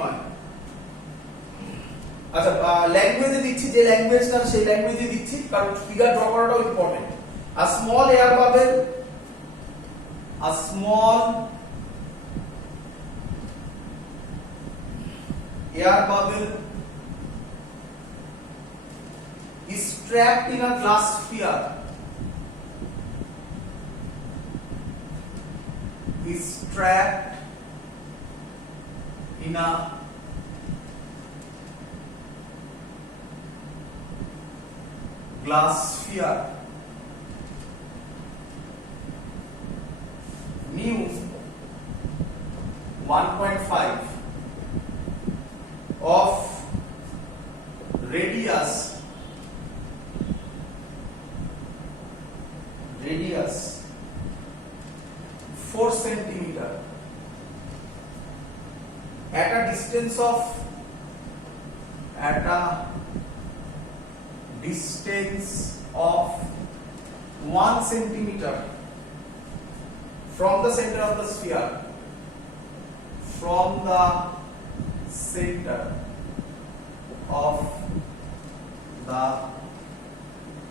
নয়। আচ্ছা ল্যাঙ্গুয়েজে দিচ্ছি, যে ল্যাঙ্গুয়েজটা সেই ল্যাঙ্গুয়েজে দিচ্ছি, কারণ ফিগার ড্র করাটাও important. A small air bubble, a small air bubble is trapped in a glass sphere, is trapped in a glass sphere. Mu 1.5 of radius 4 centimeter at a distance of 1 centimeter from the center of the sphere, from the center of the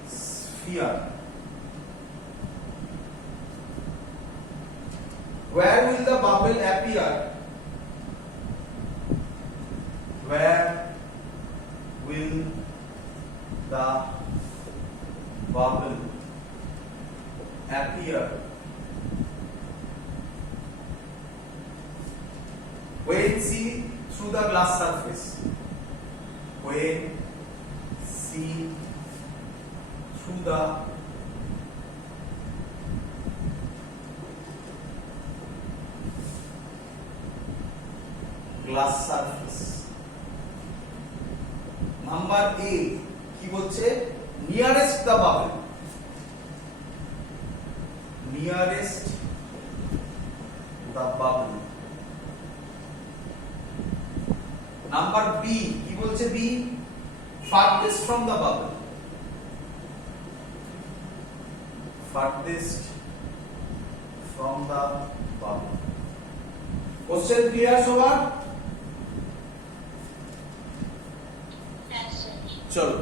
sphere. Where will the bubble appear? Where will the bubble appear? When see through the glass surface. When see through the glass surface. Number 8 কি বলছে? Nearest the bubble. Nearest the bubble. Number B কি বলছে? B farthest from the bubble. Farthest from the bubble. Question clear সবার? চলো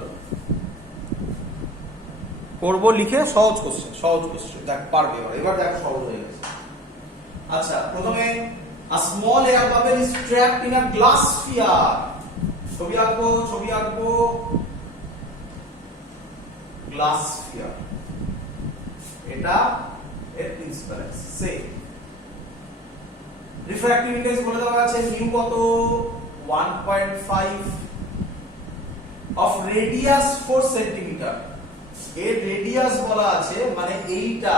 করব লিখে সহজ question দেখ পারবে এবার দেখো সহজ হয়ে গেছে। আচ্ছা প্রথমে a small air bubble is trapped in a glass sphere. ছবি আঁকবো glass sphere, এটা এর প্রিন্সিপাল সে রিফ্র্যাক্টিভ ইন্ডেক্স বলে দেওয়া আছে মিউ কত 1.5 of radius 4 cm, এর রেডিয়াস বলা আছে মানে এইটা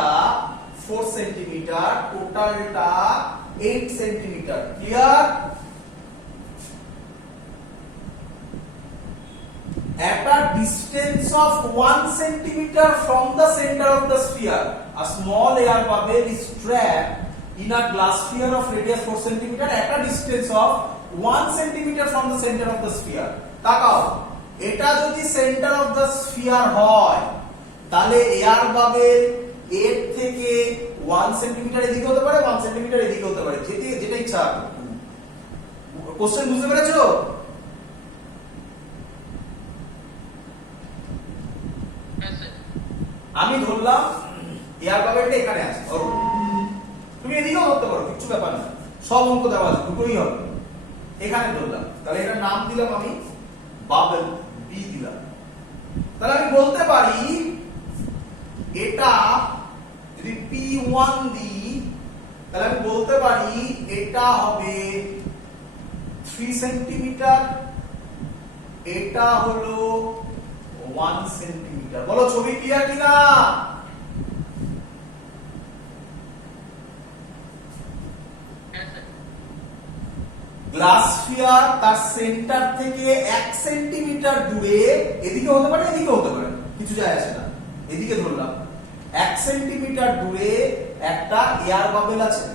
4 cm, টোটালটা 8 cm, clear? At a distance of 1 cm from the center of the sphere, a small air bubble is trapped in a glass sphere of radius 4 cm at a distance of 1 cm from the center of the sphere. তাকাও এটা যদি centre of the sphere হয় তাহলে air bubble এর থেকে 1 centimetre এদিকে হতে পারে 1 সেন্টিমিটার এদিকে হতে পারে, যেটা ইচ্ছা। কোশ্চেন বুঝতে পেরেছো? আমি ধরলাম এয়ার বাবেলটা এখানে আছে, ধরো তুমি এদিকেও ধরতে পারো, কিছু ব্যাপার না, সব অঙ্ক দেওয়া আছে, দুটোই হবে। এখানে ধরলাম, তাহলে এটার নাম দিলাম আমি বাবেল, বি দিলাম। তাহলে আমি বলতে পারি এটা যদি P1 দিই তাহলে আমি বলতে পারি এটা হবে 3 সেন্টিমিটার, এটা হলো 1 সেন্টিমিটার। বলো ছবি ক্লিয়ার কিনা? গ্লাস স্ফিয়ার তার সেন্টার থেকে 1 সেন্টিমিটার দূরে, এদিকে হতে পারে এদিকে হতে পারে, কিছু যায় আসে না, এদিকে ধরলাম 1 সেন্টিমিটার দূরে একটা এয়ার বাবেল আছে,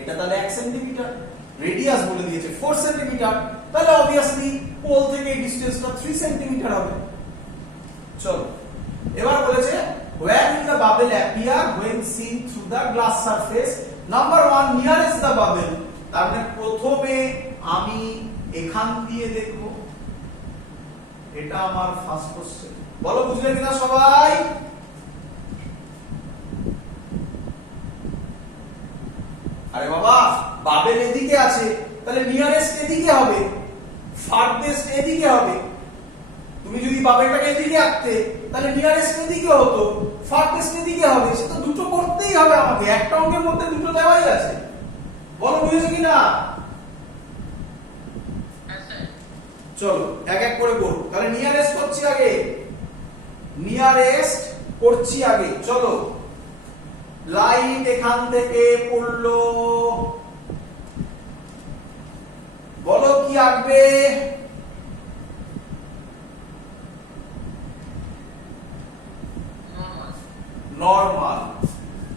এটা তাহলে 1 সেন্টিমিটার, রেডিয়াস বলে দিয়েছে 4 সেন্টিমিটার, তাহলে অবভিয়াসলি পোল থেকে এই ডিসটেন্সটা 3 সেন্টিমিটার হবে। চলো এবার বলেছে where will the bubble appear when seen through the glass surface? Number 1 nearest the bubble, তার মানে প্রথমে আমি এখান দিয়ে দেখবো, এটা আমার ফার্স্ট কোশ্চেন। বলো বুঝলে কিনা সবাই? আরে বাবা, বাবেল এদিকে আছে, তাহলে নিয়ারেস্ট এদিকে হবে, ফারদেস্ট এদিকে হবে। তুমি যদি বাবেলটাকে এদিকে আঁকতে, তাহলে নিয়ারেস্ট এদিকে হতো, ফারদেস্ট এদিকে হবে। সেটা দুটো করতেই হবে আমাকে, একটা অঙ্কের মধ্যে দুটো দেওয়াই আছে। বলো বুঝেছো কিনা? চলো এক এক করে করব। তাহলে নিয়ারেস্ট করছি আগে, নিয়ারেস্ট করছি আগে। চলো, লাইট এখান থেকে পড়লো, বলো কি আঁকবে? নরমাল।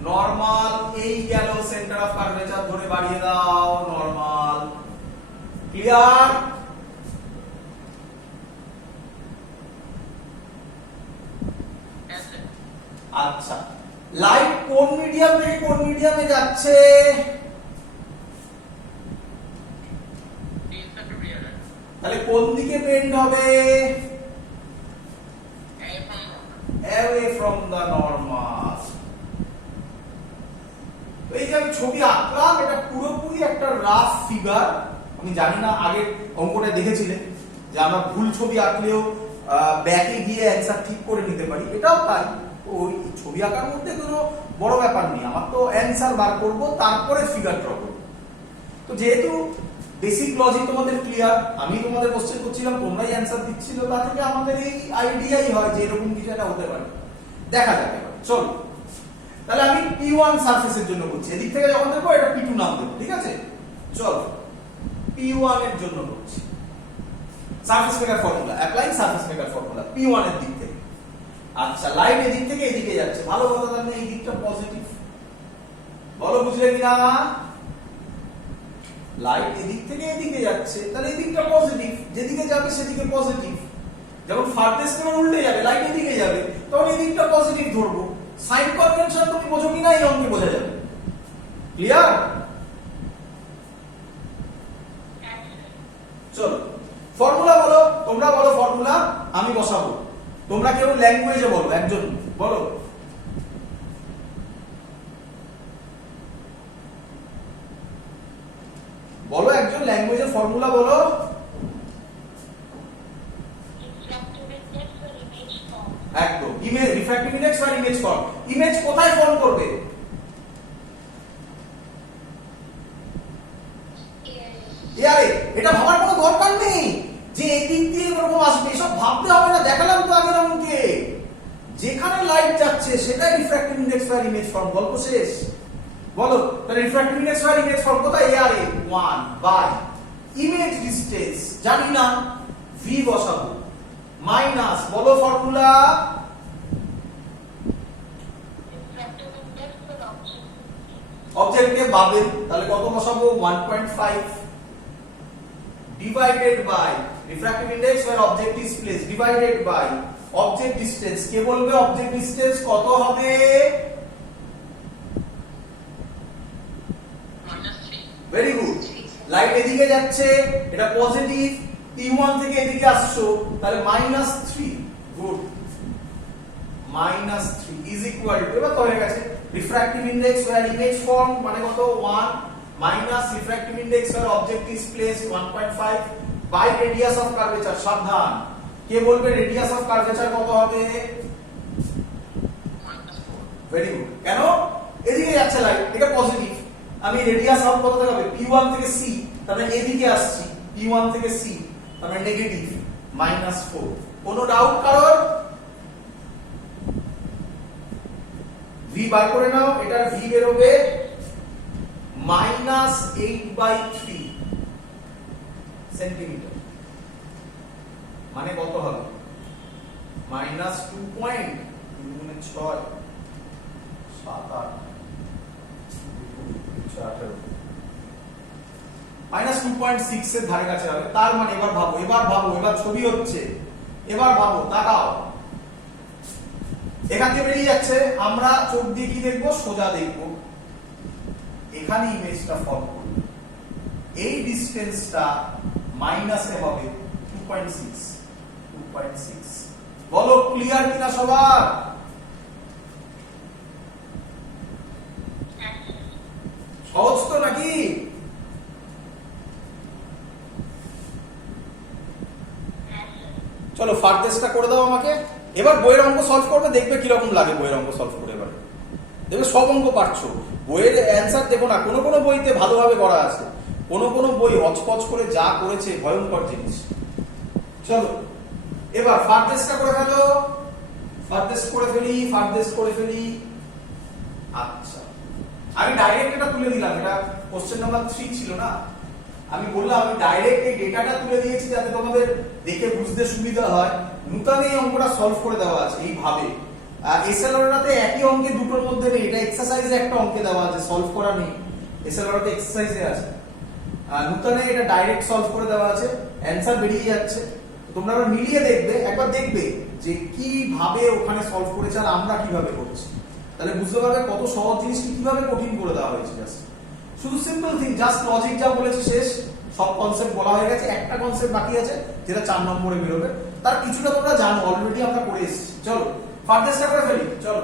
নরমাল এই গেল, সেন্টার অফ কার্ভেচার ধরে বাড়িয়ে দাও, নরমাল। ক্লিয়ার? আচ্ছা, লাইট কোন মিডিয়াম থেকে কোন মিডিয়ামে যাচ্ছে? তাহলে কোন দিকে বেন্ড হবে? away from the normal। এই যে আমি ছবি আঁকলাম, এটা পুরোপুরি একটা রাফ ফিগার। আমি জানি না আগের অঙ্কটা দেখেছিলেন যে আমরা ভুল ছবি আঁকলেও ব্যাকে গিয়ে অ্যান্সার ঠিক করে নিতে পারি, এটাও তাই। ওই ছবি আঁকার মধ্যে কোনো বড় ব্যাপার নেই, আমার তো অ্যান্সার বার করব, তারপরে ফিগার ড্র করব। তো যেহেতু বেসিক লজিক তোমাদের ক্লিয়ার, আমি তোমাদের কোশ্চেন করছিলাম, তোমরাই অ্যান্সার দিচ্ছিল, তা থেকে আমাদের এই আইডিয়াই হয় যে এরকম কিছু একটা হতে পারে। দেখা যাক এবার, চলো। তাহলে আমি P1 সারফেসের জন্য করছি, এদিক থেকে যখন দেখবো এটা P2 নাম দেবো, ঠিক আছে? চলো P1 এর জন্য করছি। Surface maker formula, applying surface maker formula P1 এর দিক থেকে। আচ্ছা, লাইট এদিক থেকে এদিকে যাচ্ছে, ভালো কথা, তাহলে এই দিকটা পজিটিভ। বলো বুঝলে কিনা? লাইট এদিক থেকে এদিকে যাচ্ছে, তাহলে এই দিকটা পজিটিভ, যেদিকে যাবে সেদিকে পজিটিভ। যেমন ফারদেস্ট থেকে উল্টে যাবে, লাইট এদিকে যাবে, তখন এই দিকটা পজিটিভ ধরবো। সাইন কনভেনশন তুমি বোঝো কিনা এই অঙ্কে বোঝা যাবে। ক্লিয়ার? চলো ফর্মুলা বলো, তোমরা বলো ফর্মুলা, আমি বসাবো। তোমরা কেউ ল্যাঙ্গুয়েজে বলো, একজন বলো। বলো একজন ল্যাঙ্গুয়েজের ফর্মুলা বলো। একদম, ইমেজ রিফ্র্যাক্টিভ ইনডেক্স আর ইমেজ ফর্ম। ইমেজ কোথায় ফর্ম করবে? ইয়ারে এটা ভাবার কোনো দরকার নেই যে এই দিক দিয়ে এরকম আসবে, এসব ভাবতে হবে না, দেখালাম তো আগের অঙ্কে। যেখানে লাইট যাচ্ছে সেটাই রিফ্র্যাক্টিভ ইনডেক্স আর ইমেজ ফর্ম, গল্প শেষ। বলো তাহলে রিফ্র্যাক্টিভ ইনডেক্স আর ইমেজ ফর্ম কোথায়? ইয়ারে 1 বাই ইমেজ ডিসটেন্স জানি না, v বসাবো, মাইনাস বলো ফর্মুলা, অবজেক্টে বাবেল, তাহলে কত বসাবো? 1.5 divided by refractive index where object is placed divided by object distance. কে বলবে অবজেক্ট ডিসটেন্স কত হবে? Very good. লাইট এদিকে যাচ্ছে, এটা পজিটিভ, P1 থেকে এদিকে আসছো, তাহলে -3। গুড, -3 ইজ ইকুয়াল টু, এবার তো হয়ে গেছে, refractive index where image form মানে কত? 1 minus refractive index where object is placed 1.5 by radius of curvature. সাবধান, কে বলবে রেডিয়াস অফ কার্ভেচার কত হবে? Very good. কেন? এদিকে যাচ্ছে লাইট, এটা পজিটিভ, আমি রেডিয়াস অফ কত দেখাবে? P1 থেকে C, তাহলে এদিকে আসছি, P1 থেকে C, তাহলে নেগেটিভ -4। কোনো ডাউট কারোর? v বার করে নাও, এটার v বেরোবে -8/3 সেন্টিমিটার। মানে কত হবে? -2.6 7 8 -2.6 এর ধারে কাছে হবে। তার মানে এবার ভাবো, এবার ছবি হচ্ছে, এবার ভাবো, তাকাও, এখান থেকে বেরিয়ে যাচ্ছে, আমরা চোখ দিয়ে কি দেখবো? সোজা দেখবো, এখানে ইমেজটা ফর্ম করবে। এই ডিসটেন্সটা মাইনাস এ হবে 2.6 2.6 বলো ক্লিয়ার কিনা সবার? সহজ তো নাকি? চলো ফার্দারটা করে দাও আমাকে। এবার বইয়ের অঙ্ক সলভ করবে, দেখবে কিরকম লাগে বইয়ের অঙ্ক সলভ করে। এবার দেখবে সব অঙ্ক পারছো। বইয়ের অ্যান্সার দেখো না, কোনো কোনো বইতে ভালোভাবে করা আছে, কোনো কোনো বই হচপচ করে যা করেছে ভয়ঙ্কর জিনিস। চলো এবার ফার্দারটা করে ফেলো, ফার্দার করে ফেলি। আচ্ছা আমি ডাইরেক্ট এটা তুলে দিলাম, এটা কোশ্চেন নাম্বার 3 ছিল না, আমি বললাম আমি ডাইরেক্ট এই ডেটাটা তুলে দিয়েছি যাতে তোমাদের দেখে বুঝতে সুবিধা হয়। নূতন এই অঙ্কটা সলভ করে দেওয়া আছে এইভাবে। এসএলআরটাতে একই অঙ্কে দুটোর মধ্যে নেই, এটা এক্সারসাইজে একটা অঙ্কে দেওয়া আছে, সলভ করা নেই। এসএলআরতে এক্সারসাইজে আছে, নূতনে এটা ডাইরেক্ট সলভ করে দেওয়া আছে, অ্যানসার বেরিয়ে যাচ্ছে। তোমরা আবার মিলিয়ে দেখবে, একবার দেখবে যে কিভাবে ওখানে সলভ করেছে আর আমরা কিভাবে করছি, তাহলে বুঝতে পারবে কত সহজ জিনিসকে কিভাবে কঠিন করে দেওয়া হয়েছে। জাস্ট শুধু সিম্পল থিং, জাস্ট লজিক যা বলেছি শেষ, সব কনসেপ্ট বলা হয়ে গেছে। একটা কনসেপ্ট বাকি আছে যেটা 4 নম্বরে বেরোবে, তার কিছুটা তোমরা জানো, অলরেডি আমরা করে এসেছি। চলো ফার্দারটা করে ফেলি। চলো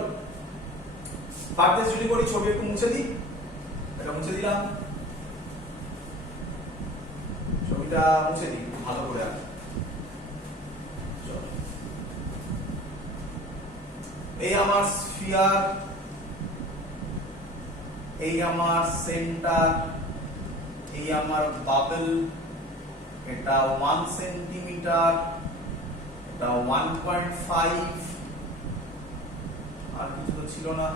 ফার্দার যদি করি, ছবি একটু মুছে দিই, এটা মুছে দিলাম, ছবিটা মুছে দিই ভালো করে। এই আমার স্ফিয়ার, এই আমার সেন্টার, এই আমার বাবল, এটা 1 সেন্টিমিটার, এটা 1.5, আর কিছু তো ছিল না,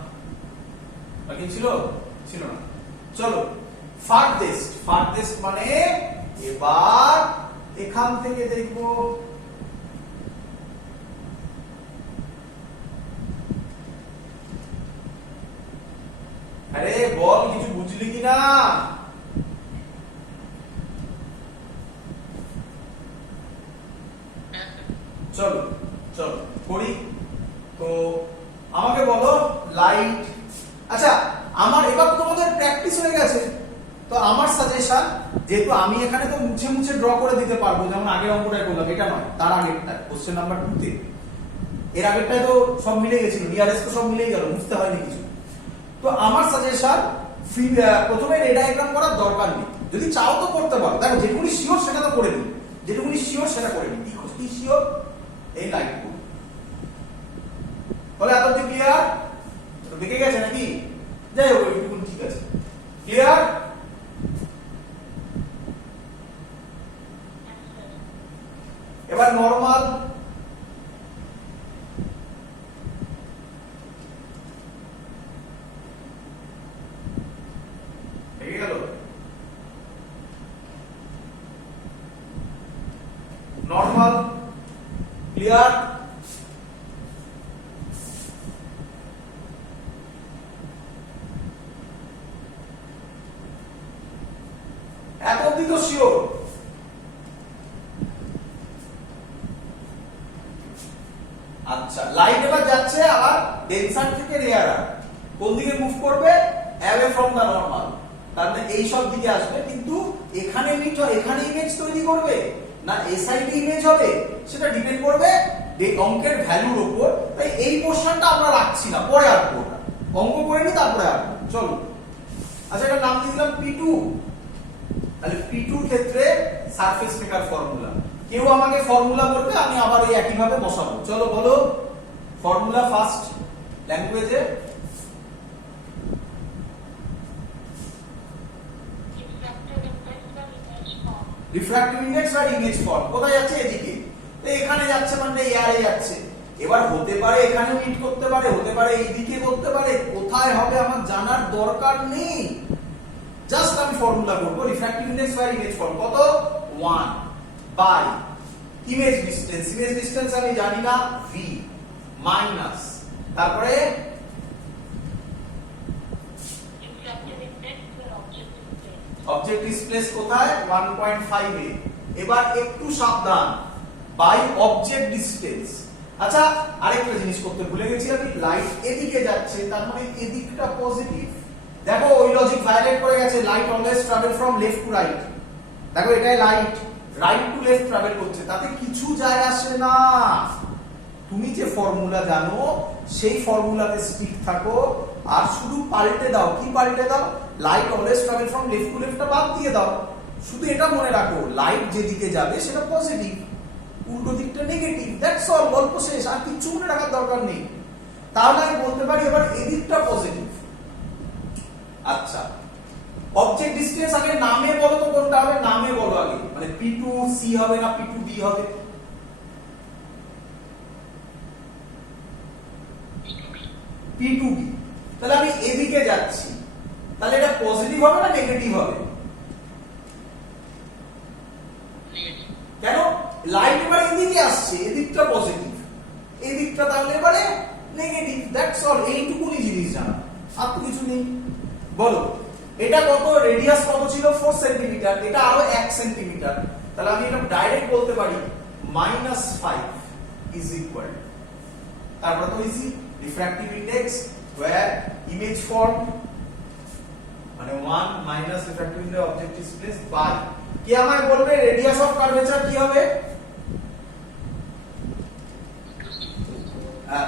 বাকি ছিল না। চলো ফার্দেস্ট মানে এবার এখান থেকে দেখবো আরে বল কিছু বুঝলি কিনা? চলো করি তো। আমাকে বলো লাইট। আচ্ছা আমার এবার তোমাদের প্র্যাকটিস হয়ে গেছে, তো আমার সাজেশন, যেহেতু আমি এখানে তো মুছে ড্র করে দিতে পারবো, যেমন আগের অঙ্কটাই করলাম, এটা নয় তার আগেরটা কোশ্চেন নাম্বার 2 তে, এর আগেরটাই তো সব মিলে গেছিল, নিয়ারেস্ট তো সব মিলেই গেল, বুঝতে হয়নি কিছু। তো আমার সাজেশন প্রথমে রে ডায়াগ্রাম করার দরকার নেই, যদি চাও তো করতে পারো। দেখো যেটুকুনি শিওর সেটা তো করে নিই, যেটুকুনি শিওর সেটা করে নিই। কি শিওর? এই লাইট করব। তাহলে এত ক্লিয়ার? তো দেখে গেছে নাকি? যাই হোক এইটুকুন ঠিক আছে, ক্লিয়ার? এবার নরমাল, নরমাল ক্লিয়ার? এত অব্দি তো শিওর। আচ্ছা লাইট এবার যাচ্ছে আবার ডেনসার থেকে রেয়ারার, কোন দিকে মুভ করবে? অ্যাওয়ে ফ্রম দা নরমাল, তার মানে এই সব দিকে আসবে। কিন্তু এখানে এখানে ইমেজ তৈরি করবে না এই সাইডে ইমেজ হবে, সেটা ডিপেন্ড করবে অঙ্কের ভ্যালুর উপর। তাই এই পোরশনটা আমরা রাখছি না, পরে আসবো, অঙ্ক করে নি তারপরে আসবো। চলো আচ্ছা এটা নাম দিয়ে দিলাম P2। তাহলে P2 এর ক্ষেত্রে সারফেস মেকার ফর্মুলা, কেউ আমাকে ফর্মুলা বলবে, আমি আবার এই একই ভাবে বসাবো। চলো বলো ফর্মুলা ফার্স্ট ল্যাঙ্গুয়েজে। রিফ্র্যাক্টিভ ইন্ডেক্স আর ইমেজ ফর্ম কোথায় যাচ্ছে? এদিকে। তো এখানে যাচ্ছে মানে এয়ারে যাচ্ছে। এবার হতে পারে এখানে মিট করতে পারে, হতে পারে এইদিকে করতে পারে, কোথায় হবে আমার জানার দরকার নেই, জাস্ট আমি ফর্মুলা করব। Refractive index by image form কত? 1 বাই ইমেজ ডিসটেন্স আমি জানি না, v মাইনাস, তারপরে অবজেক্ট ডিসপ্লেস কোথায়? 1.5 এ। এবার একটু সাবধান, বাই অবজেক্ট ডিসটেন্স। আচ্ছা আরেকটা জিনিস করতে ভুলে গেছি আমি, লাইট এদিকে যাচ্ছে তার মানে এদিকটা পজিটিভ। দেখো ওই লজিক ভায়োলেট করে গেছে, light always travel from left two right. দেখো এটাই light, right to left travel করছে, তাতে কিছু যায় আসে না। তুমি যে ফর্মুলা জানো সেই ফর্মুলাতে স্টিক থাকো, আর শুধু পাল্টে দাও। কি পাল্টে দাও? Light always travel from left to লেফটটা বাদ দিয়ে দাও। শুধু এটা মনে রাখো, লাইট যেদিকে যাবে সেটা পজিটিভ, উল্টো দিকটা নেগেটিভ। দ্যাটস অল, গল্প শেষ। আর কিছু মনে রাখার দরকার নেই। তাহলে আমি বলতে পারি এবার এদিকটা পজিটিভ। আচ্ছা, অবজেক্ট ডিসটেন্স আগে নামে বলো তো কোনটা হবে? নামে বলো আগে। মানে P2C হবে না P2D হবে? P2D। তাহলে আমি এদিকে যাচ্ছি, তাহলে এটা পজিটিভ হবে না নেগেটিভ হবে? কেন? লাইট এবার এদিকে আসছে, এদিকটা পজিটিভ, এদিকটা তাহলে এবারে নেগেটিভ। দ্যাটস অল, এইটুকুনি জিনিস জানা, আর তো কিছু নেই। বলো এটা কত, রেডিয়াস কত ছিল? 4 সেন্টিমিটার, এটা আরো 1 সেন্টিমিটার। তাহলে আমি এটা ডাইরেক্ট বলতে পারি -5 ইজ ইকুয়াল, তারপর তো easy refractive index where image form মানে 1 minus refractive index object is placed by, কি আমায় বলবে রেডিয়াস অফ কার্ভেচার কি হবে?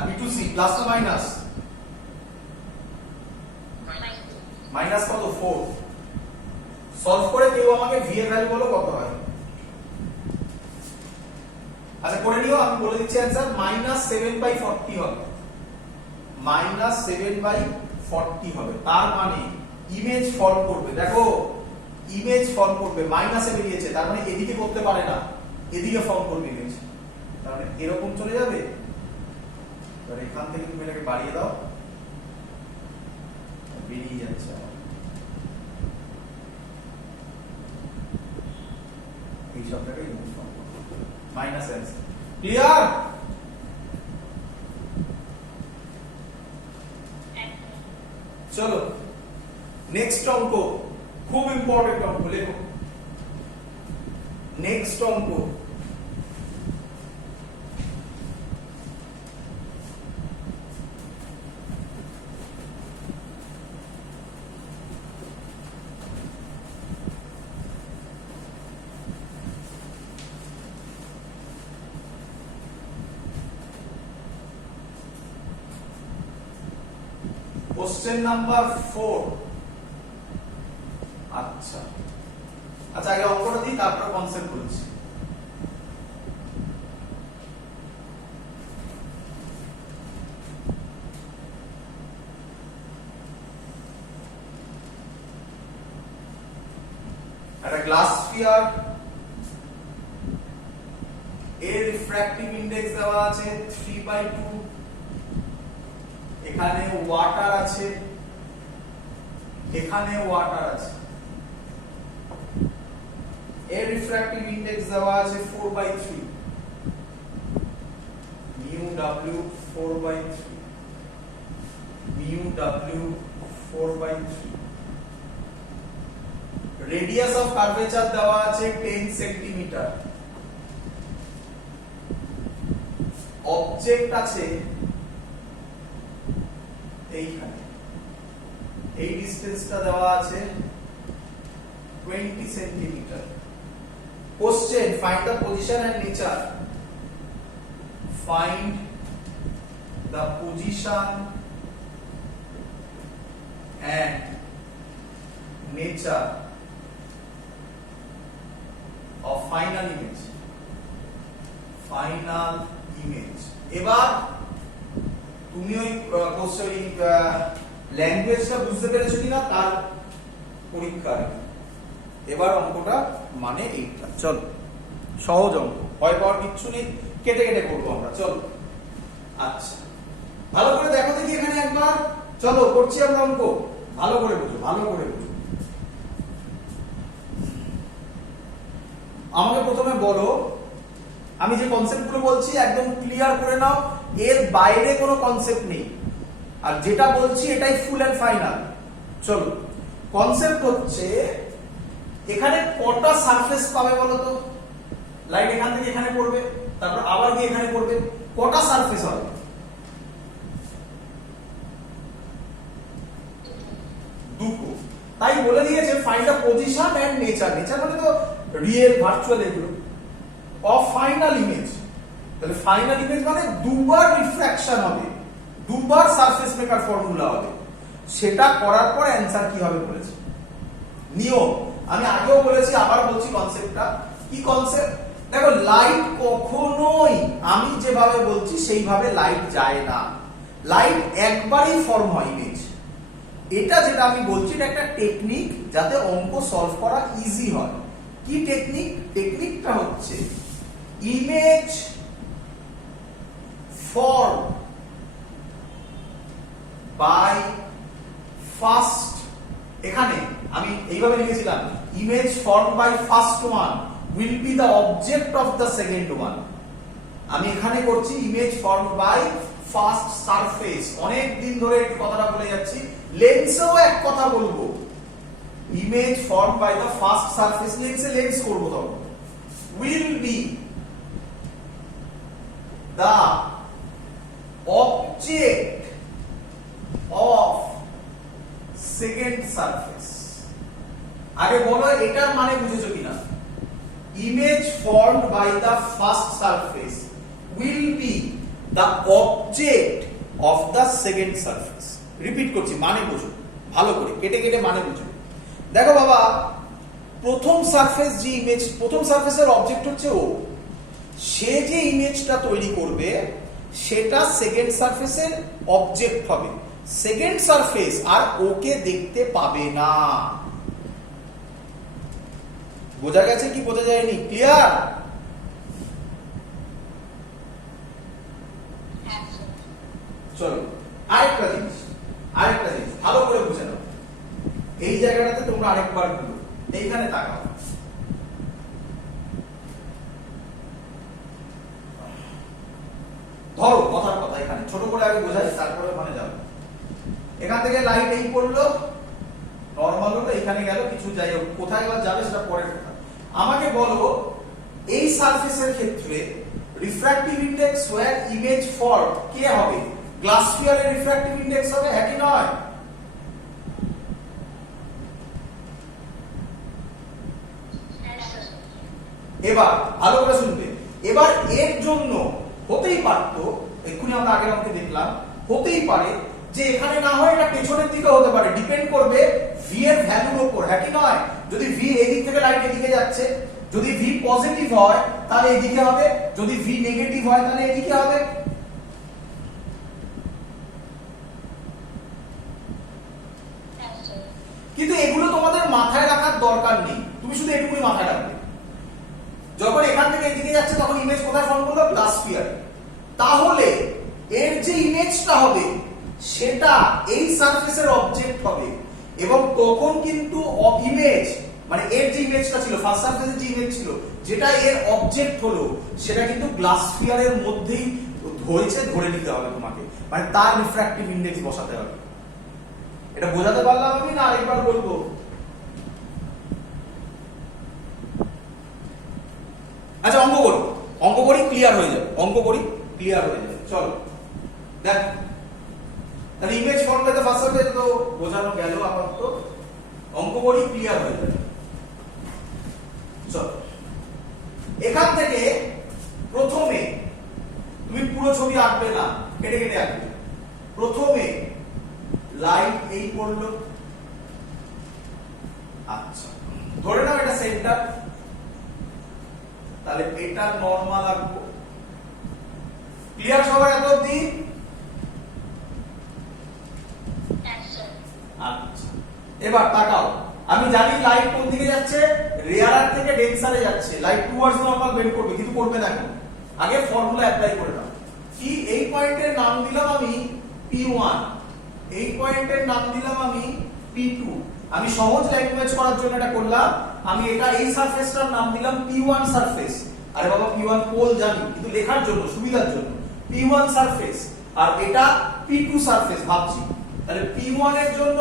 P2C প্লাস না মাইনাস? মাইনাস কত? 4। সলভ করে কেউ আমাকে v এর ভ্যালু বলো কত হয়? আচ্ছা করে নিও, আমি বলে দিচ্ছি অ্যানসার -7/40 হবে। -7/40 হবে। তার মানে ইমেজ ফর্ম করবে, দেখো ইমেজ ফর্ম করবে, মাইনাসে বেরিয়েছে, তার মানে এদিকে করতে পারে না, এদিকে ফর্ম করবে ইমেজ। তার মানে এরকম চলে যাবে। এবার এখান থেকে তুমি এটাকে বাড়িয়ে দাও, বেরিয়ে যাচ্ছে এই সবটাকে ইমেজ ফর্ম করবে, মাইনাস অ্যান্সার। ক্লিয়ার? চলো নেক্সট অঙ্ক, খুব ইম্পর্টেন্ট অঙ্ক, লেখো নেক্সট অঙ্ক। Question number 4। আচ্ছা আচ্ছা, আগে অঙ্কটা দিই তারপর কনসেপ্ট বলছি। একটা গ্লাস স্ফিয়ার, এর রিফ্র্যাক্টিভ ইনডেক্স দেওয়া আছে 3/2, এখানে ওয়াটার আছে, এখানে ওয়াটার আছে, এর রিফ্র্যাক্টিভ ইনডেক্স দেওয়া আছে 4/3, mu w 4/3, mu w 4/3, radius of curvature দেওয়া আছে 10 সেন্টিমিটার, অবজেক্ট আছে এইখানে, এই ডিসটেন্সটা দেওয়া আছে 20 centimetre. Question, find the position and nature, find the position and nature of final image, final image. এবার তুমি ওই কোশ্চেন ল্যাঙ্গুয়েজটা বুঝতে পেরেছো কিনা তার পরীক্ষা। এবার অঙ্কটা মানে এইটা, চলো সহজ অঙ্ক, ভয় পাওয়ার কিচ্ছু নেই, কেটে কেটে করবো আমরা। চলো আচ্ছা ভালো করে দেখো দেখি এখানে একবার, চলো করছি আমরা অঙ্ক, ভালো করে বুঝো, ভালো করে বুঝো। আমাকে প্রথমে বলো, আমি যে কনসেপ্টগুলো বলছি একদম ক্লিয়ার করে নাও, এর বাইরে কোনো কনসেপ্ট নেই, আর যেটা বলছি এটাই ফুল এন্ড ফাইনাল। চলো কনসেপ্ট হচ্ছে এখানে কটা সারফেস পাবে বলো তো? লাইট এখান থেকে এখানে পড়বে, তারপর আবার গিয়ে এখানে পড়বে, কটা সারফেস হবে? তাই বলে দিয়েছে find the position and nature. Nature মানে তো রিয়েল ভার্চুয়াল এগুলো। Of final image. তাহলে ফাইনাল ইমেজ মানে দুবার রিফ্র্যাকশন হবে, দুবার সারফেস মেকার ফর্মুলা হবে। সেটা করার পর অ্যান্সার কি হবে বলেছে। নিয়ম আমি আগেও বলেছি, আবার বলছি কনসেপ্টটা। কি কনসেপ্ট? দেখো, লাইট কখনোই আমি যেভাবে বলছি সেইভাবে লাইট যায় না। লাইট একবারই ফর্ম হয় ইমেজ। এটা যেটা আমি বলছি এটা একটা টেকনিক যাতে অঙ্ক সলভ করা ইজি হয়। কি টেকনিক? টেকনিকটা হচ্ছে ইমেজ ফর্ম বাই ফার্স্ট, এখানে আমি এইভাবে লিখেছিলাম, image form by first one will be the object of the second one. আমি এখানে করছি image form by first surface. অনেক দিন ধরে একটু কথাটা বলে যাচ্ছি, লেন্সেও এক কথা বলবো, image form by the first surface. লেন্সে লেন্স করবো তখন, will be the object of second surface. আগে বলো এটার মানে বুঝেছো কিনা? Image formed by the first surface will be the object of the second surface. Repeat করছি, মানে বুঝো ভালো করে, কেটে কেটে মানে বুঝো। দেখো বাবা, প্রথম সারফেস যে ইমেজ, প্রথম সারফেসের অবজেক্ট হচ্ছে ও, সে যে ইমেজটা তৈরি করবে সেটা সেকেন্ড সারফেসের অবজেক্ট হবে। সেকেন্ড সারফেস আর ওকে দেখতে পাবে না। বোঝা গেছে কি বোঝা যায়নি? ক্লিয়ার? চলো আরেকটা জিনিস ভালো করে বুঝে নাও। এই জায়গাটাতে তোমরা আরেকবার বলো, এইখানে তাকাও। ধরো কথার কথা, এখানে ছোট করে আগে বোঝাই, তারপরে মানে যাও। এখান থেকে লাইট এই পড়লো, নরমাল হলো, এখানে গেল, কিছু যাই হোক, কোথায় এবার যাবে সেটা পরের কথা। আমাকে বলো এই সারফেসের ক্ষেত্রে refractive index where image form কে হবে? গ্লাস স্ফিয়ারের রিফ্র্যাক্টিভ ইনডেক্স হবে, হ্যাঁ কি নয়? এবার ভালো করে শুনবে। এবার এর জন্য হতেই পারতো, এক্ষুনি আমরা আগের অঙ্কে দেখলাম, হতেই পারে যে এখানে না হয় এটা পেছনের দিকে হতে পারে, ডিপেন্ড করবে ভি এর ভ্যালুর উপর, হ্যাঁ কি নয়? যদি ভি এই দিক থেকে লাইট এদিকে যাচ্ছে, যদি ভি পজিটিভ হয় তাহলে এদিকে হবে, যদি ভি নেগেটিভ হয় তাহলে এদিকে হবে। কিন্তু এগুলো তোমাদের মাথায় রাখার দরকার নেই, তুমি শুধু এটুকুই মাথায় রাখবে। যখন এখান থেকে এদিকে যাচ্ছে তখন ইমেজ কোথায় ফর্ম করলো? Glass sphere. তাহলে এর যে ইমেজটা হবে সেটা এই সারফেসের অবজেক্ট হবে, এবং তখন কিন্তু ইমেজ মানে এর যে ইমেজটা ছিল, ফার্স্ট সারফেসের যে ইমেজ ছিল, যেটা এর অবজেক্ট হলো, সেটা কিন্তু গ্লাস স্ফিয়ারের মধ্যেই ধরেছে, ধরে নিতে হবে তোমাকে, মানে তার রিফ্র্যাক্টিভ ইনডেক্স বসাতে হবে। এটা বোঝাতে পারলাম আমি, না আরেকবার বলবো? আচ্ছা অঙ্ক করি ক্লিয়ার হয়ে যাবে, চলো দেখ। তাহলে image form by the first surface তো বোঝানো গেল, আপাতত অঙ্ক করি ক্লিয়ার হয়ে যাবে। চলো এখান থেকে প্রথমে তুমি পুরো ছবি আঁকবে না, কেটে কেটে আঁকবে। প্রথমে লাইট এই পড়লো, আচ্ছা ধরে নাও এটা সেন্টার, তাহলে এটা নরমাল আঁকবো। ক্লিয়ার সবার এত অবধি? আচ্ছা এবার তাকাও, আমি জানি লাইট কোন দিকে যাচ্ছে, রেয়ারার থেকে ডেন্সারে যাচ্ছে, লাইট টুয়ার্ডস নরমাল বেন্ড করবে, কিন্তু করবে দেখো আগে ফর্মুলা অ্যাপ্লাই করে নাও। কি? এই পয়েন্টের নাম দিলাম আমি P1, এই পয়েন্টের নাম দিলাম আমি P2। আমি সহজ ল্যাঙ্গুয়েজ করার জন্য এটা করলাম, আমি এটা এই সারফেসটার নাম দিলাম P1 সারফেস। আরে বাবা P1 পোল জানি, কিন্তু লেখার জন্য সুবিধার জন্য P1 সারফেস, আর এটা P2 সারফেস ভাবছি। তাহলে P1 এর জন্য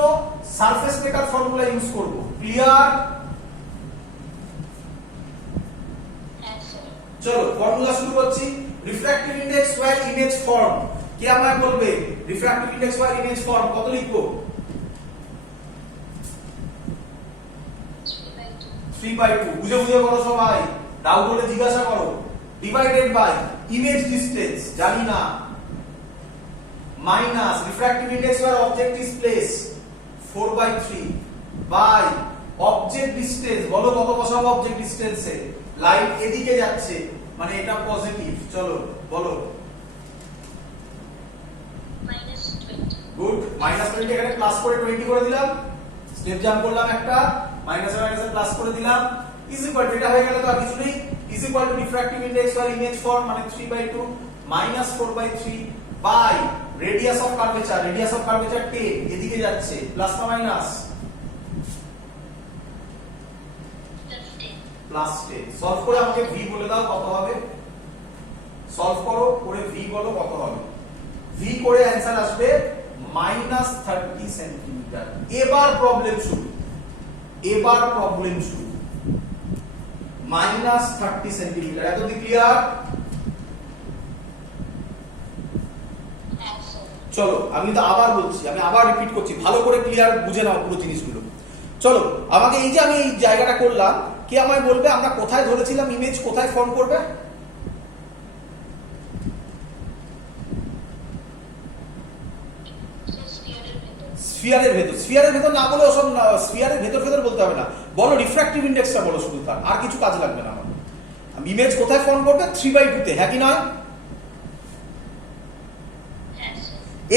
সারফেস মেকার ফর্মুলা ইউজ করব। ক্লিয়ার? চলো ফর্মুলা শুরু করছি। Refractive index where image form, কে আমায় বলবে? Refractive index where image form কত লিখবো? 3/2। বুঝে বুঝে করো সবাই, ডাউট হলে জিজ্ঞাসা করো। ডিভাইডেড বাই ইমেজ ডিসটেন্স জানি না minus refractive index where object is place 4/3 by object distance বলো কত বসাবো অবজেক্ট ডিসটেন্সে লাইট এদিকে যাচ্ছে মানে এটা পজিটিভ চলো বলো -20 গুড -20 এখানে প্লাস করে 20 করে দিলাম স্টেপ জাম্প করলাম একটা মাইনাসে মাইনাসে প্লাস করে দিলাম ইজ ইকুয়াল টু এটা হয়ে গেল তো আর কিছু নেই is equal to refractive index আর ইমেজ ফর্ম মানে 3/2 -4/3 বাই রেডিয়াস অফ কার্ভেচার 10 এদিকে যাচ্ছে প্লাস না মাইনাস প্লাস 10 সলভ করে আমাকে v বলে দাও কত হবে সলভ করো করে v বলো কত হবে v করে অ্যানসার আসবে -30 সেন্টিমিটার এবার প্রবলেম শুরু -30 সেন্টিমিটার এতদিন ক্লিয়ার চলো আমি তো আবার বলছি আমি আবার রিপিট করছি ভালো করে ক্লিয়ার বুঝে নাও পুরো জিনিসগুলো চলো আমাকে এই যে আমি এই জায়গাটা করলাম কে আমায় বলবে আমরা কোথায় ধরেছিলাম ইমেজ কোথায় ফর্ম করবে স্ফিয়ারের ভেতর না বলে ওসব স্ফিয়ারের ভেতর বলতে হবে না বলো রিফ্র্যাক্টিভ ইন্ডেক্সটা বলো শুধু তার আর কিছু কাজ লাগবে না আমার ইমেজ কোথায় ফর্ম করবে 3/2 তে হ্যাঁ কি নয়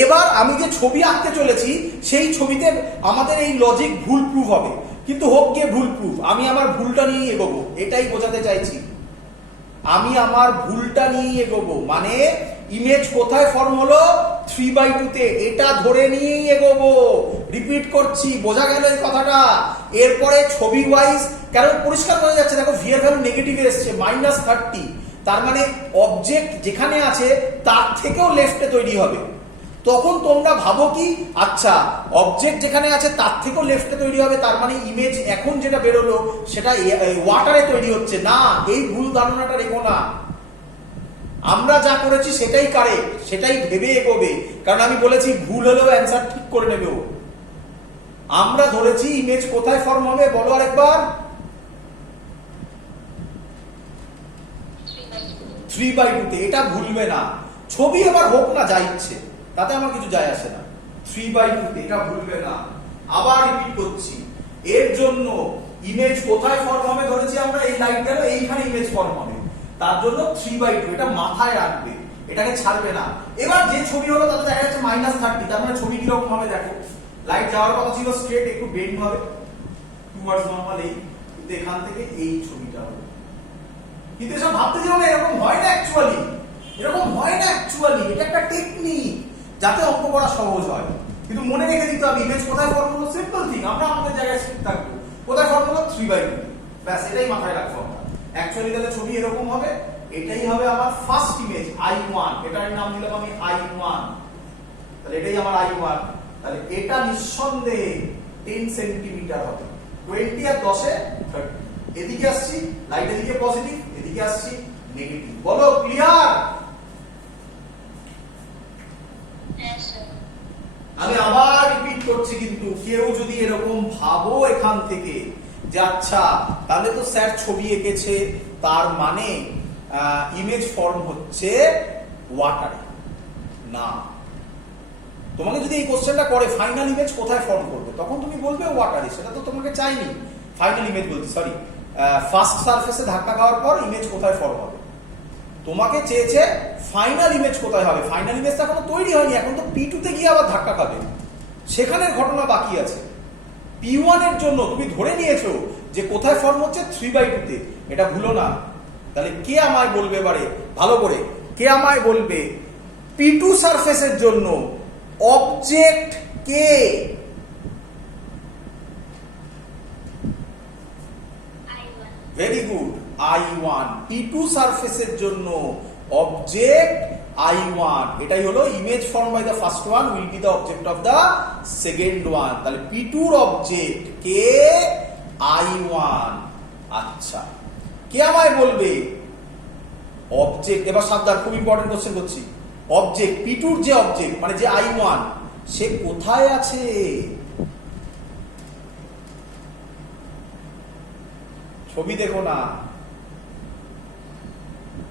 এবার আমি যে ছবি আঁকতে চলেছি সেই ছবিতে আমাদের এই লজিক ভুল প্রুফ হবে কিন্তু হোক গিয়ে ভুল প্রুফ আমি আমার ভুলটা নিয়ে এগোবো এটাই বোঝাতে চাইছি আমি আমার ভুলটা নিয়ে এগোবো মানে ইমেজ কোথায় ফর্ম হলো 3/2 তে এটা ধরে নিয়েই এগোবো রিপিট করছি বোঝা গেল এই কথাটা এরপরে ছবি ওয়াইজ কারণ পরিষ্কার বোঝা যাচ্ছে দেখো ভি এর ভ্যালু নেগেটিভে এসেছে -30 তার মানে অবজেক্ট যেখানে আছে তার থেকেও লেফটে তৈরি হবে তখন তোমরা ভাবো কি আচ্ছা অবজেক্ট যেখানে আছে তার থেকেও লেফটে তৈরি হবে তার মানে ইমেজ এখন যেটা বেরোলো সেটা ওয়াটারে তৈরি হচ্ছে না এই ভুল ধারণাটা রেখো না আমরা যা করেছি সেটাই কারেক্ট সেটাই ভেবে এগোবে কারণ আমি বলেছি ভুল হলেও অ্যান্সার ঠিক করে নেবে ও আমরা ধরেছি ইমেজ কোথায় ফর্ম হবে বলো আরেকবার 3/2 তে এটা ভুলবে না ছবি আবার হোক না যা ইচ্ছে তাতে আমার কিছু যায় আসে না 3/2 তে এটা ভুলবে না আবার রিপিট করছি এর জন্য ইমেজ কোথায় ফর্ম হবে ধরেছি আমরা এই লাইন গেল এইখানে ইমেজ ফর্ম হবে তার জন্য 3/2 এটা মাথায় রাখবে এটাকে ছাড়বে না এবার যে ছবি হলো তাতে দেখা যাচ্ছে -30 তার মানে ছবি কিরকম হবে দেখো লাইট যাওয়ার কথা ছিল স্ট্রেট একটু বেন্ড হবে টুয়ার্ডস নরমাল এই কিন্তু এখান থেকে এই ছবিটা হবে কিন্তু এসব ভাবতে যেও না এরকম হয় না অ্যাকচুয়ালি এটা একটা টেকনিক যাতে অঙ্ক করা সহজ হয় কিন্তু মনে রেখে দিতে হবে ইমেজ কোথায় ফর্ম হলো সিম্পল থিং আমরা আমাদের জায়গায় ঠিক থাকবো কোথায় ফর্ম হলো 3/2 ব্যাস এটাই মাথায় রাখবো আমরা অ্যাকচুয়ালি তাহলে ছবি এরকম হবে এটাই হবে আমার ফার্স্ট ইমেজ i1 এটার নাম দিলাম আমি i1 তাহলে এটাই আমার i1 তাহলে এটা নিঃসন্দেহে 10 সেন্টিমিটার হবে 20 আর 10 এ 30 এদিকে আসছি লাইট এদিকে পজিটিভ এদিকে আসছি নেগেটিভ বলো ক্লিয়ার আমি আবার রিপিট করছি কিন্তু কেউ যদি এরকম ভাবো এখান থেকে যে আচ্ছা তাহলে তো স্যার ছবি এঁকেছে তার মানে ইমেজ ফর্ম হচ্ছে ওয়াটারে না তোমাকে যদি এই কোশ্চেনটা করে ফাইনাল ইমেজ কোথায় ফর্ম করবে তখন তুমি বলবে ওয়াটারে সেটা তো তোমাকে চাইনি ফাইনাল ইমেজ বলতে সরি ফার্স্ট সারফেসে ধাক্কা খাওয়ার পর ইমেজ কোথায় ফর্ম হবে তোমাকে চেয়েছে ফাইনাল ইমেজ কোথায় হবে ফাইনাল ইমেজটা এখনো তৈরি হয়নি এখন তো P2 তে গিয়ে আবার ধাক্কা খাবে সেখানের ঘটনা বাকি আছে P1 এর জন্য তুমি ধরে নিয়েছো যে কোথায় ফর্ম হচ্ছে 3/2 তে এটা ভুলো না তাহলে কে আমায় বলবে এবারে ভালো করে কে আমায় বলবে P2 সারফেসের জন্য অবজেক্ট কে ভেরি গুড i1 P2 সারফেসের জন্য অবজেক্ট i1 এটাই হলো image form by the first one will be the object of the second one তাহলে P2 এর অবজেক্ট কে i1 আচ্ছা কে আমায় বলবে অবজেক্ট এবার সাবধান খুব ইম্পর্টেন্ট কোশ্চেন করছি অবজেক্ট P2 এর যে অবজেক্ট মানে যে i1 সে কোথায় আছে ছবি দেখো না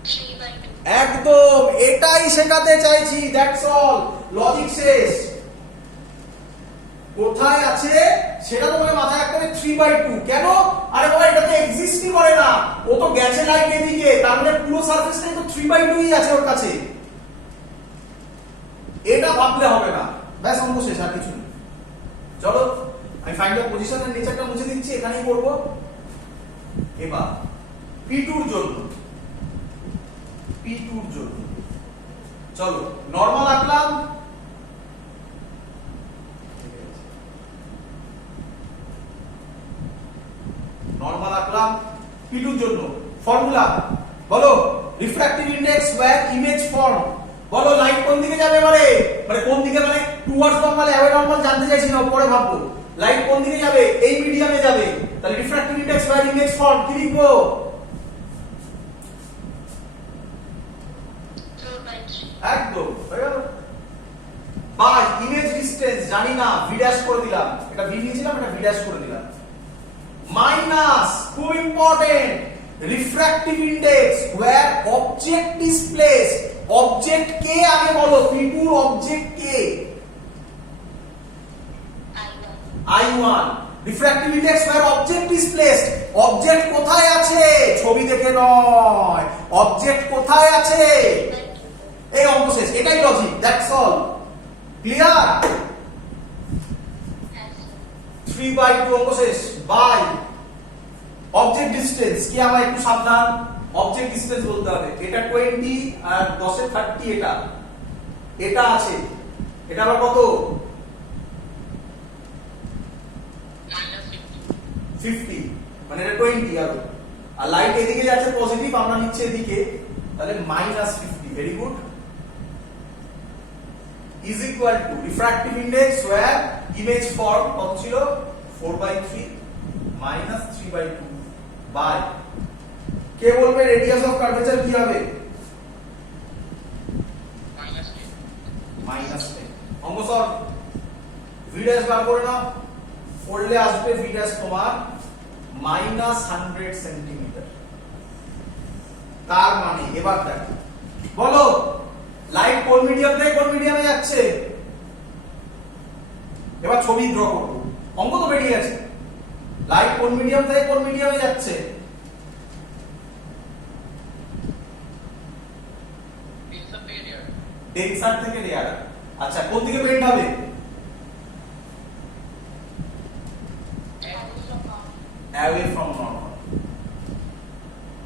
3 by 2. একদম এটাই শেখাতে চাইছি, দ্যাটস অল, লজিক শেষ। কোথায় আছে সেটা তোমাকে মাথায় রাখতে হবে। 3/2 কেন? আরে বাবা এটা তো এক্সিস্টই করে না, ও তো গেছে লাইট এদিকে, তার মানে পুরো সারফেসটাই তো 3/2 ই আছে ওর কাছে। এটা ভাবলে হবে না, ব্যাস অঙ্ক শেষ, আর কিছু নেই। চলো আমি ফাইন্ড দ্য পজিশন এর নেচারটা মুছে দিচ্ছি, এখানেই করব। এবার P2 এর জন্য, P2 এর জন্য চলো নরমাল আঁকলাম, নরমাল আঁকলাম P2 এর জন্য। ফর্মুলা বলো, refractive index where image form. বলো লাইট কোন দিকে যাবে এবারে, মানে কোন দিকে, মানে টুয়ার্ডস নরমাল অ্যাওয়ে নরমাল জানতে চাইছি না, পরে ভাববো। লাইট কোন দিকে যাবে? এই মিডিয়ামে যাবে, তাহলে refractive index where image form কি লিখবো? 4 by 3. একদম হয়ে গেল। বাই ইমেজ ডিসটেন্স জানি না, ভি ড্যাশ করে দিলাম, এটা ভি নিয়েছিলাম, এটা ভি ড্যাশ করে দিলাম। মাইনাস, খুব important, refractive index where object is placed. Object কে আগে বলো, P2 এর অবজেক্ট কে? I1. I1। Refractive index where object is placed, object কোথায় আছে? ছবি দেখে নয়, অবজেক্ট কোথায় আছে? 3 by 2. এই অঙ্ক শেষ, এটাই logic, that's all. Clear? As 3/2 অঙ্ক শেষ। বাই অবজেক্ট ডিসটেন্স, কি আমার একটু সাবধান, অবজেক্ট ডিসটেন্স বলতে হবে। এটা 20 আর 10 এর 30, এটা এটা আছে, এটা আবার কত? -50, মানে এটা 20 আর লাইট এদিকে যাচ্ছে পজিটিভ, আমরা নিচ্ছে এদিকে, তাহলে -50। Very good. Is equal to refractive index where image form কত ছিল? 4/3 -3/2 বাই, কে বলবে রেডিয়াস অফ কার্ভেচার কি হবে? -10। অঙ্ক সলভ। ভি ড্যাশ বার করে নাও, করলে আসবে ভি ড্যাশ তোমার -100 সেন্টিমিটার। তার মানে এবার দেখো, বলো লাইট কোন মিডিয়াম থেকে কোন মিডিয়ামে যাচ্ছে? এবার ছবি ড্র করব, অঙ্ক তো বেরিয়ে গেছে। লাইট কোন মিডিয়াম থেকে কোন মিডিয়ামে যাচ্ছে? ডেনসার থেকে রেয়ার। আচ্ছা কোন দিকে বেন্ড হবে?